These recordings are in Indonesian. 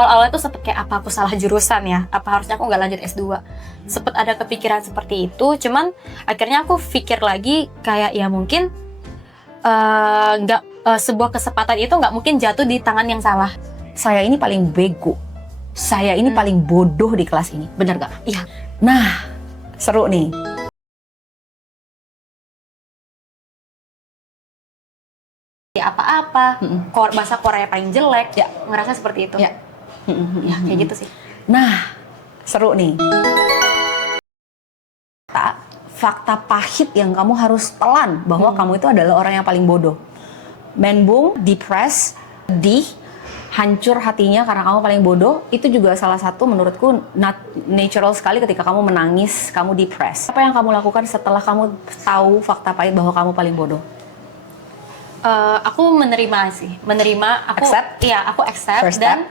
Awal-awalnya tuh sempet kayak apa aku salah jurusan ya? Apa harusnya aku nggak lanjut S2? Sempet ada kepikiran seperti itu, cuman akhirnya aku pikir lagi kayak ya mungkin nggak sebuah kesempatan itu nggak mungkin jatuh di tangan yang salah. Saya ini paling bego, saya ini paling bodoh di kelas ini, bener gak? Iya. Nah, seru nih. Apa-apa, bahasa Korea paling jelek, Ya. ngerasa seperti itu. Ya. Ya, kayak gitu sih. Nah, seru nih. Fakta pahit yang kamu harus telan bahwa kamu itu adalah orang yang paling bodoh. Menbung, depressed, sedih, hancur hatinya karena kamu paling bodoh. Itu juga salah satu menurutku natural sekali ketika kamu menangis, kamu depressed. Apa yang kamu lakukan setelah kamu tahu fakta pahit bahwa kamu paling bodoh? Aku menerima sih, aku Accept? Iya, aku accept. First Dan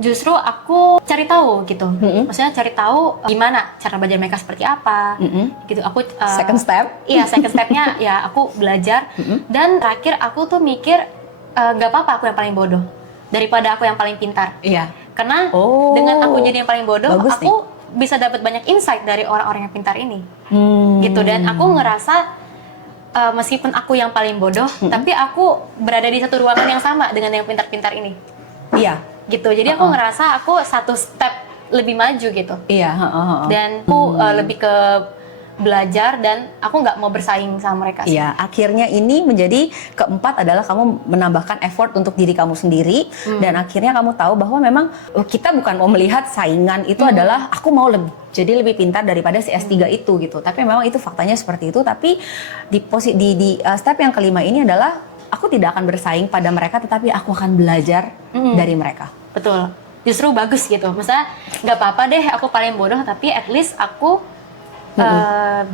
justru aku cari tahu gitu. Maksudnya cari tahu gimana cara belajar mereka seperti apa. Gitu. Aku Second step? Iya, second stepnya ya aku belajar. Dan terakhir aku tuh mikir nggak apa-apa aku yang paling bodoh daripada aku yang paling pintar. Iya. Karena dengan aku jadi yang paling bodoh, Bagus aku bisa dapat banyak insight dari orang-orang yang pintar ini. Gitu. Dan aku ngerasa meskipun aku yang paling bodoh, tapi aku berada di satu ruangan yang sama dengan yang pintar-pintar ini. Iya. Gitu. Jadi aku ngerasa aku satu step lebih maju gitu. Iya. Dan aku lebih ke belajar dan aku nggak mau bersaing sama mereka. Iya, akhirnya ini menjadi keempat adalah kamu menambahkan effort untuk diri kamu sendiri dan akhirnya kamu tahu bahwa memang kita bukan mau melihat saingan itu adalah aku mau jadi lebih pintar daripada si S3 itu gitu. Tapi memang itu faktanya seperti itu. Tapi di step yang kelima ini adalah aku tidak akan bersaing pada mereka, tetapi aku akan belajar dari mereka. Betul. Justru bagus gitu. Maksudnya nggak apa-apa deh aku paling bodoh, tapi at least aku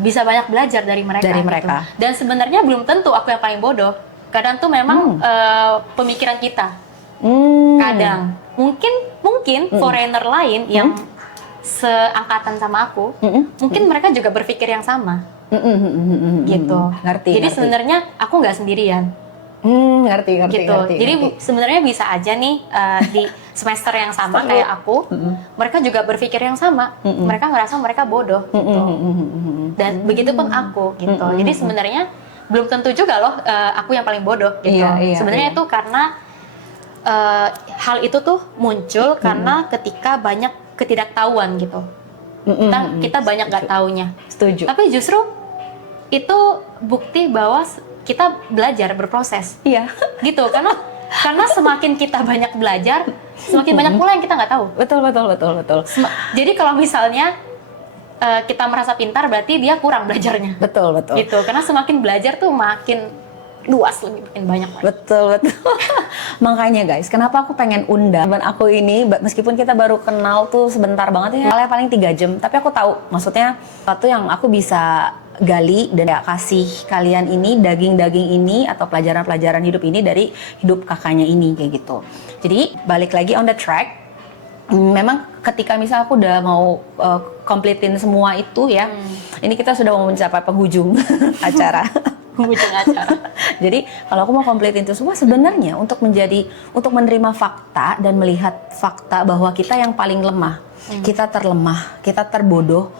bisa banyak belajar dari mereka. Gitu. Dan sebenarnya belum tentu aku yang paling bodoh. Kadang tuh memang pemikiran kita. Kadang mungkin foreigner lain yang seangkatan sama aku, mungkin mereka juga berpikir yang sama. Gitu. Jadi sebenarnya aku nggak sendirian. Ngerti. Jadi sebenarnya bisa aja nih di semester yang sama kayak aku, mereka juga berpikir yang sama. Mereka ngerasa mereka bodoh gitu. Dan begitu pun aku gitu. Jadi sebenarnya belum tentu juga loh aku yang paling bodoh gitu. Sebenarnya itu karena hal itu tuh muncul karena ketika banyak ketidaktahuan gitu. Kita banyak nggak taunya. Setuju. Tapi justru itu bukti bahwa kita belajar berproses. Iya. Gitu, karena semakin kita banyak belajar, semakin banyak pula yang kita nggak tahu. Betul. Jadi kalau misalnya kita merasa pintar, berarti dia kurang belajarnya. Betul. Gitu, karena semakin belajar tuh makin luas, makin banyak. Betul. Makanya guys, kenapa aku pengen undang teman aku ini, meskipun kita baru kenal tuh sebentar banget ya, paling 3 jam, tapi aku tahu, maksudnya satu yang aku bisa gali dan ya, kasih kalian ini daging-daging ini atau pelajaran-pelajaran hidup ini dari hidup kakaknya ini kayak gitu. Jadi balik lagi on the track. Memang ketika misal aku udah mau completein semua itu ya, ini kita sudah mau mencapai penghujung acara. Jadi kalau aku mau completein itu semua sebenarnya untuk menerima fakta dan melihat fakta bahwa kita yang paling lemah, kita terlemah, kita terbodoh.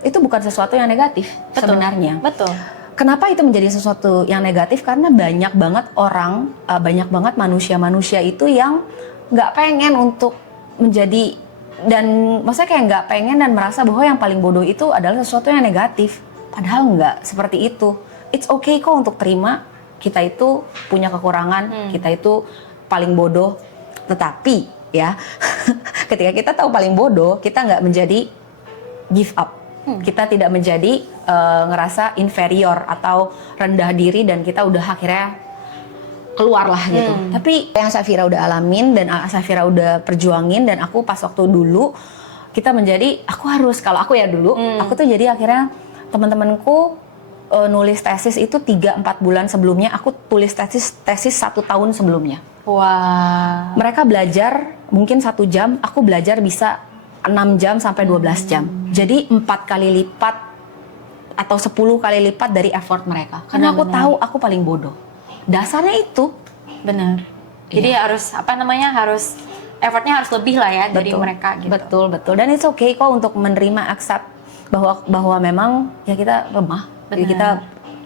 Itu bukan sesuatu yang negatif. Sebenarnya. Betul. Kenapa itu menjadi sesuatu yang negatif? Karena banyak banget orang, banyak banget manusia-manusia itu yang nggak pengen untuk menjadi, dan maksudnya kayak nggak pengen dan merasa bahwa yang paling bodoh itu adalah sesuatu yang negatif. Padahal nggak seperti itu. It's okay kok untuk terima kita itu punya kekurangan, kita itu paling bodoh. Tetapi ya, ketika kita tahu paling bodoh, kita nggak menjadi give up. Kita tidak menjadi ngerasa inferior atau rendah diri dan kita udah akhirnya keluar lah gitu. Tapi yang Safira udah alamin dan Safira udah perjuangin, dan aku pas waktu dulu kita menjadi, kalau aku ya dulu, aku tuh jadi akhirnya teman-temanku nulis tesis itu 3-4 bulan sebelumnya, aku tulis tesis 1 tahun sebelumnya. Wah. Mereka belajar mungkin 1 jam, aku belajar bisa 6 jam sampai 12 jam. Jadi 4 kali lipat atau 10 kali lipat dari effort mereka. Karena aku tahu aku paling bodoh. Dasarnya itu. Benar. Jadi harus effortnya harus lebih lah ya dari mereka gitu. Betul. Dan it's okay kok untuk menerima, accept bahwa memang ya kita lemah, kita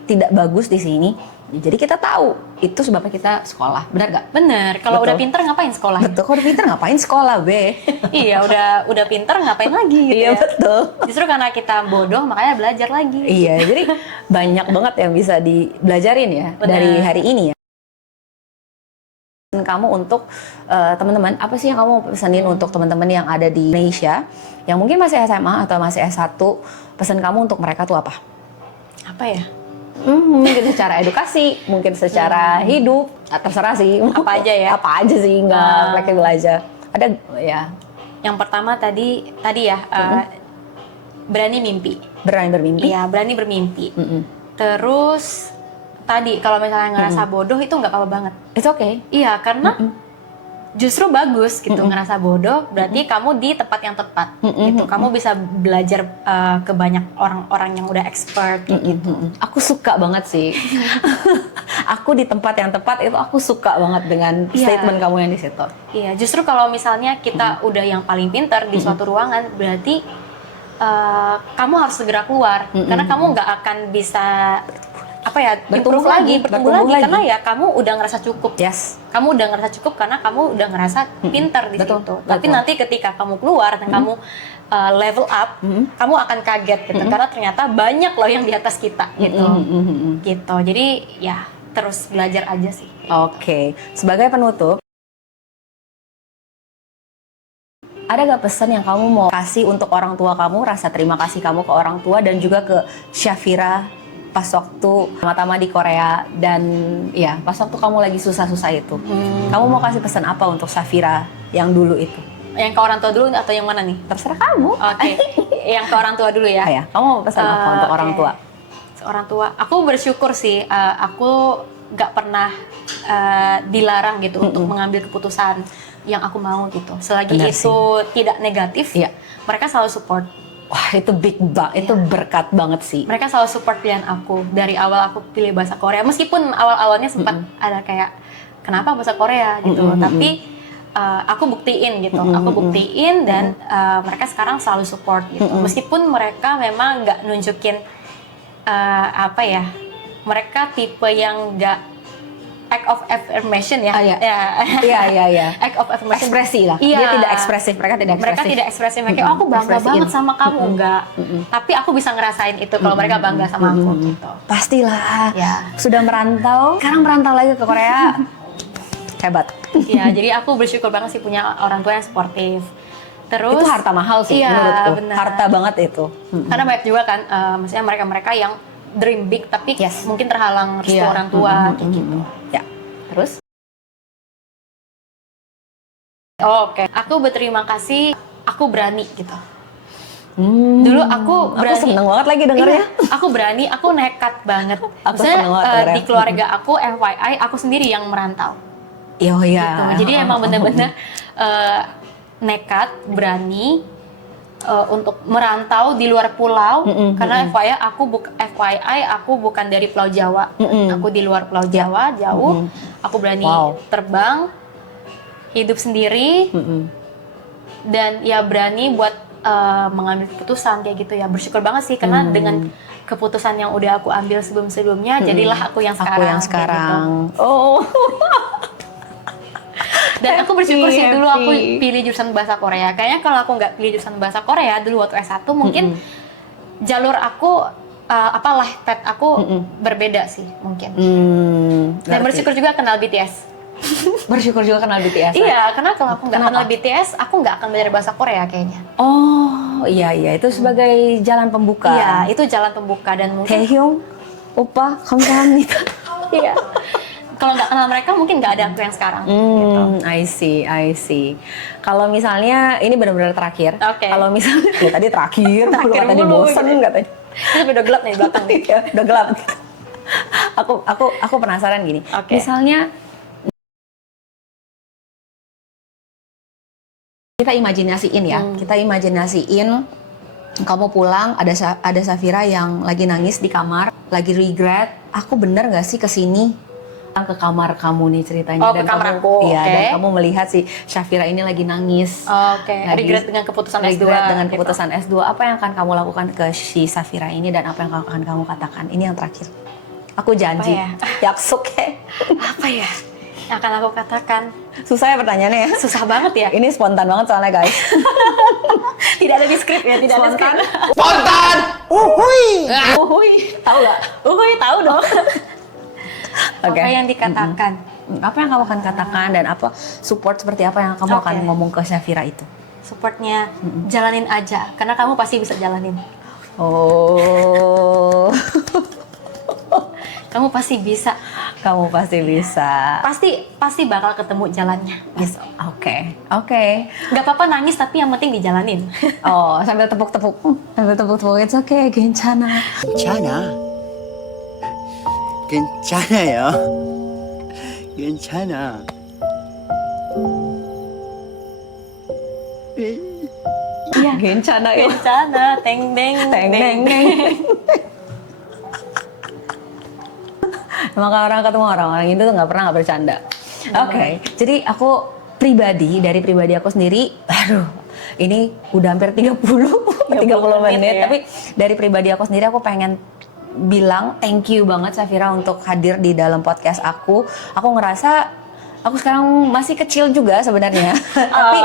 tidak bagus di sini. Jadi kita tahu itu sebabnya kita sekolah, benar gak? Bener. Kalau udah pinter ngapain sekolah? Betul. Kalau udah pinter ngapain sekolah, be? Iya, udah pinter ngapain lagi? Gitu iya ya. betul. Justru karena kita bodoh makanya belajar lagi. Iya, jadi banyak banget yang bisa dibelajarin ya dari hari ini ya. Kamu untuk teman-teman, apa sih yang kamu pesanin untuk teman-teman yang ada di Indonesia yang mungkin masih SMA atau masih S1, pesan kamu untuk mereka tuh apa? Apa ya? Mungkin secara edukasi, mungkin secara hidup, terserah sih. Apa aja ya? Apa aja sih, nggak fleksibel aja. Ada ya. Yang pertama tadi ya, berani mimpi. Berani bermimpi? Iya, berani bermimpi. Terus tadi kalau misalnya ngerasa bodoh itu nggak apa-apa banget. It's okay. Iya, karena justru bagus gitu ngerasa bodoh. Berarti kamu di tempat yang tepat. Gitu. Kamu bisa belajar ke banyak orang-orang yang udah expert gitu. Aku suka banget sih. Aku di tempat yang tepat itu aku suka banget dengan statement kamu yang di situ. Iya, justru kalau misalnya kita udah yang paling pintar di suatu ruangan, berarti kamu harus segera keluar karena kamu nggak akan bisa bertumbuh lagi karena ya kamu udah ngerasa cukup. Yes. Kamu udah ngerasa cukup karena kamu udah ngerasa pintar di situ. Tapi nanti ketika kamu keluar dan kamu level up, kamu akan kaget gitu karena ternyata banyak loh yang di atas kita gitu. Gitu. Jadi ya terus belajar aja sih. Oke. Sebagai penutup, ada gak pesan yang kamu mau kasih untuk orang tua kamu, rasa terima kasih kamu ke orang tua dan juga ke Syafira pas waktu pertama di Korea dan ya pas waktu kamu lagi susah-susah itu. Kamu mau kasih pesan apa untuk Syafira yang dulu itu? Yang ke orang tua dulu atau yang mana nih? Terserah kamu. Oke. Yang ke orang tua dulu ya. Ya, kamu mau pesan apa untuk orang tua? Orang tua, aku bersyukur sih. Aku nggak pernah dilarang gitu untuk mengambil keputusan yang aku mau gitu. Selagi Benar itu tidak negatif, mereka selalu support. Wah, itu big bang, itu berkat banget sih. Mereka selalu support pilihan aku. Dari awal aku pilih bahasa Korea, meskipun awal-awalnya sempat ada kayak kenapa bahasa Korea gitu, tapi aku buktiin gitu, dan mereka sekarang selalu support gitu. Meskipun mereka memang nggak nunjukin mereka tipe yang nggak act of affirmation ya. Iya. Act of affirmation. Ekspresi lah. Iya. Dia tidak ekspresif, mereka tidak ekspresif. Mereka, aku bangga banget sama kamu, enggak. Tapi aku bisa ngerasain itu kalau mereka bangga sama aku gitu. Pastilah. Ya. Sudah merantau, sekarang merantau lagi ke Korea. Hebat. Iya, jadi aku bersyukur banget sih punya orang tua yang sportif. Terus itu harta mahal sih menurutku. Benar. Harta banget itu. Karena banyak juga kan, maksudnya mereka-mereka yang dream big tapi mungkin terhalang restu orang tua kayak gitu. Ya. Terus? Oke. Aku berterima kasih aku berani gitu. Dulu aku berani. Aku seneng banget lagi dengarnya. Iya, aku berani, aku nekat banget. Misalnya di keluarga aku FYI aku sendiri yang merantau. Iya. Gitu. Jadi emang bener-bener nekat, berani untuk merantau di luar pulau karena FYI aku bukan dari Pulau Jawa, aku di luar Pulau Jawa jauh, aku berani terbang, hidup sendiri, dan ya berani buat mengambil keputusan kayak gitu ya. Bersyukur banget sih karena dengan keputusan yang udah aku ambil sebelum-sebelumnya jadilah aku yang sekarang. Gitu. Oh. Dan aku bersyukur sih dulu aku pilih jurusan bahasa Korea. Kayaknya kalau aku nggak pilih jurusan bahasa Korea dulu waktu S1 mungkin jalur aku life path aku berbeda sih mungkin. Dan bersyukur juga kenal BTS. Bersyukur juga kenal BTS. Iya, karena kalau aku nggak kenal BTS, aku nggak akan belajar bahasa Korea kayaknya. Oh, iya itu sebagai jalan pembuka. Iya, itu jalan pembuka dan mungkin Taehyung, Oppa, 감사합니다. Iya. Kalau nggak kenal mereka mungkin nggak ada aku yang sekarang. Gitu. I see. Kalau misalnya ini benar-benar terakhir. Kalau misalnya tadi terakhir tadi bosan katanya. Ini udah gelap nih di belakang nih. Udah gelap. Aku penasaran gini. Misalnya kita imajinasiin ya. Kita imajinasiin kamu pulang ada Syafira yang lagi nangis di kamar, lagi regret. Aku bener nggak sih kesini? ke kamar kamu nih ceritanya. Oh, ke kamar aku. Iya, Oke. dan kamu melihat si Syafira ini lagi nangis. Oke, Lagi regret dengan keputusan S2. regret dengan gitu. keputusan S2. Apa yang akan kamu lakukan ke si Syafira ini dan apa yang akan kamu katakan? Ini yang terakhir. Aku janji. Apa ya? Yaksuk ya. Apa ya yang akan aku katakan? Susah ya pertanyaannya ya. Susah banget ya. Ini spontan banget soalnya guys. Tidak ada di skrip ya, tidak ada Spontan. skrip. Spontan! Uhuy! Uhuy, tahu nggak? Uhuy, tahu dong. Oke. Apa yang dikatakan? Apa yang kamu akan katakan dan apa support seperti apa yang kamu Oke. akan ngomong ke Syafira itu? Supportnya jalanin aja, karena kamu pasti bisa jalanin. Oh, Kamu pasti bisa. kamu pasti bisa. Pasti bakal ketemu jalannya. Gitu. Oke. Gak apa-apa nangis, tapi yang penting dijalanin. Oh, sambil tepuk-tepuk. Sambil tepuk-tepuk. It's okay, 괜찮아. 괜찮아. 괜찮아요. 괜찮아. Iya. 괜찮아 ya. Bencana, teng deng, Teng deng deng. Maka orang ketemu orang itu tuh nggak pernah nggak bercanda. Oke, jadi aku dari pribadi aku sendiri, aduh, ini udah hampir 30 menit, ya. tapi dari pribadi aku sendiri aku pengen bilang thank you banget Syafira untuk hadir di dalam podcast aku. Aku ngerasa aku sekarang masih kecil juga sebenarnya, tapi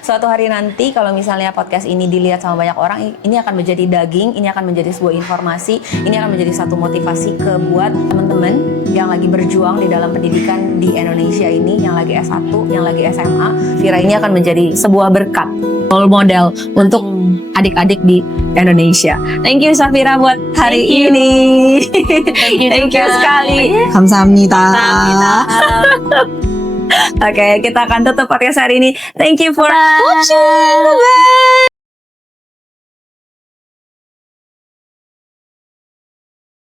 suatu hari nanti kalau misalnya podcast ini dilihat sama banyak orang, ini akan menjadi daging, ini akan menjadi sebuah informasi, ini akan menjadi satu motivasi ke buat teman-teman yang lagi berjuang di dalam pendidikan di Indonesia ini, yang lagi S1, yang lagi SMA. Fira ini akan menjadi sebuah berkat, role model untuk adik-adik di Indonesia. Thank you Syafira buat hari Thank you. ini. Thank you juga. sekali. Kamsahamnida. Oke, kita akan tutup podcast hari ini. Thank you for watching. Bye.